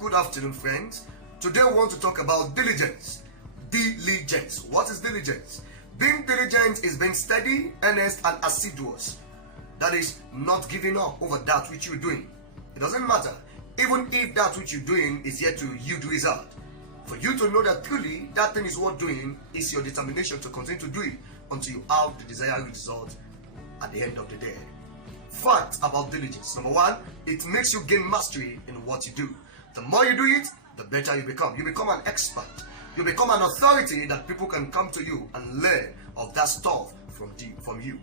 Good afternoon, friends. Today we want to talk about diligence. Diligence. What is diligence? Being diligent is being steady, earnest, and assiduous. That is not giving up over that which you're doing. It doesn't matter, even if that which you're doing is yet to yield result. For you to know that truly that thing is worth doing is your determination to continue to do it until you have the desired result at the end of the day. Facts about diligence. Number one, it makes you gain mastery in what you do. The more you do it, the better you become. You become an expert. You become an authority that people can come to you and learn of that stuff from you.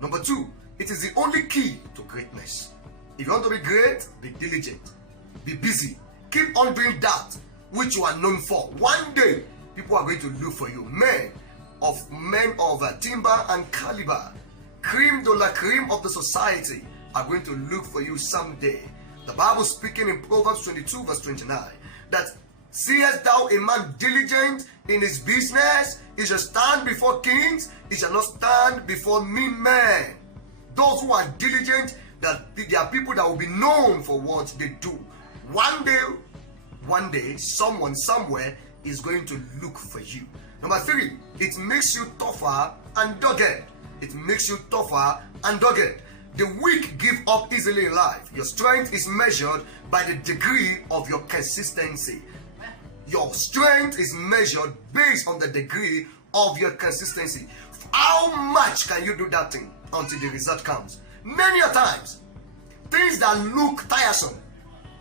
Number two, it is the only key to greatness. If you want to be great, be diligent. Be busy. Keep on doing that which you are known for. One day, people are going to look for you. Men of timber and caliber, cream de la cream of the society, are going to look for you someday. The Bible speaking in Proverbs 22 verse 29 that seest thou a man diligent in his business, he shall stand before kings, he shall not stand before mean men. Those who are diligent, that they are people that will be known for what they do. One day, someone somewhere is going to look for you. Number three, it makes you tougher and dogged. It makes you tougher and dogged. The weak give up easily in life. Your strength is measured by the degree of your consistency. Your strength is measured based on the degree of your consistency. How much can you do that thing until the result comes? Many a times, things that look tiresome,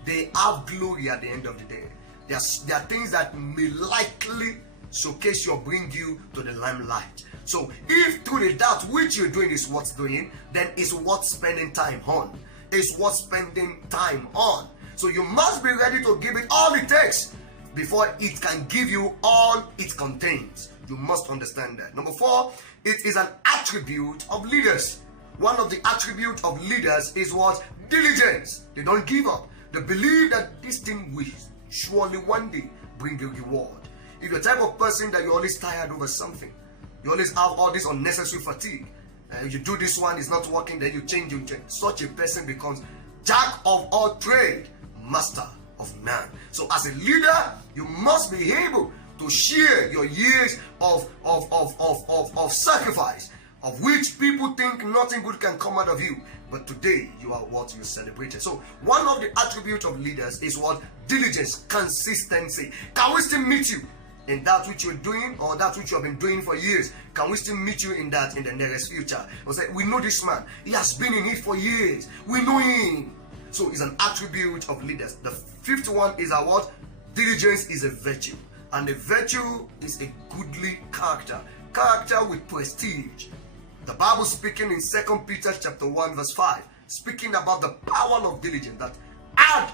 they have glory at the end of the day. There are things that may likely showcase you or bring you to the limelight. So if truly that which you're doing is what's doing, then it's worth spending time on. It's worth spending time on. So you must be ready to give it all it takes before it can give you all it contains. You must understand that. Number four, it is an attribute of leaders. One of the attributes of leaders is what? Diligence. They don't give up. They believe that this thing will surely one day bring you reward. If you're the type of person that you're always tired over something, you always have all this unnecessary fatigue, you do this one, it's not working, then you change. Such a person becomes jack of all trade, master of none. So as a leader, you must be able to share your years of sacrifice, of which people think nothing good can come out of you. But today, you are what you celebrated. So one of the attributes of leaders is what? Diligence, consistency. Can we still meet you in that which you're doing or that which you have been doing for years? Can we still meet you in that in the nearest future? We know this man. He has been in it for years. We know him. So it's an attribute of leaders. The fifth one is a what? Diligence is a virtue. And a virtue is a goodly character. Character with prestige. The Bible speaking in 2 Peter chapter 1 verse 5, speaking about the power of diligence, that add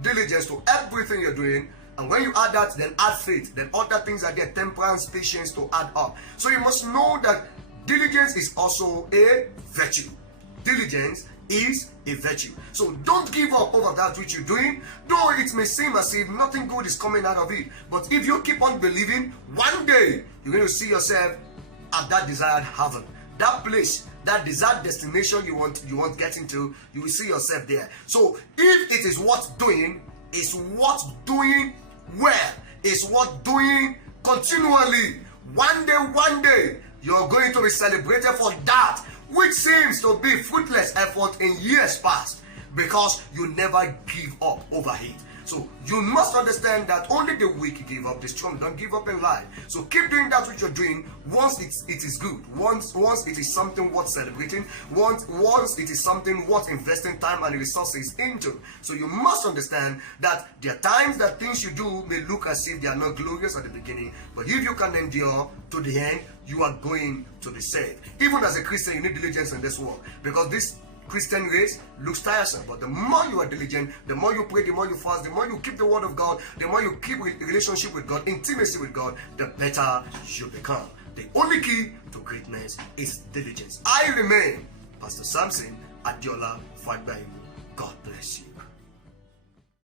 diligence to everything you're doing. And when you add that, then add faith. Then other things are there, temperance, patience to add up. So you must know that diligence is also a virtue. Diligence is a virtue. So don't give up over that which you're doing, though it may seem as if nothing good is coming out of it. But if you keep on believing, one day you're going to see yourself at that desired heaven, that place, that desired destination you want getting to. You will see yourself there. So if it is worth doing, it's worth doing well, it's worth doing continually. One day you're going to be celebrated for that which seems to be fruitless effort in years past, because you never give up over it. So you must understand that only the weak give up, the strong don't give up in life. So keep doing that which you're doing. Once it is good, once it is something worth celebrating, once it is something worth investing time and resources into. So you must understand that there are times that things you do may look as if they are not glorious at the beginning, but if you can endure to the end, you are going to be saved. Even as a Christian, you need diligence in this world, because this Christian race looks tiresome, but the more you are diligent, the more you pray, the more you fast, the more you keep the word of God, the more you keep relationship with God, intimacy with God, the better you become. The only key to greatness is diligence. I remain Pastor Samson Adiola Fagbayimu. God bless you.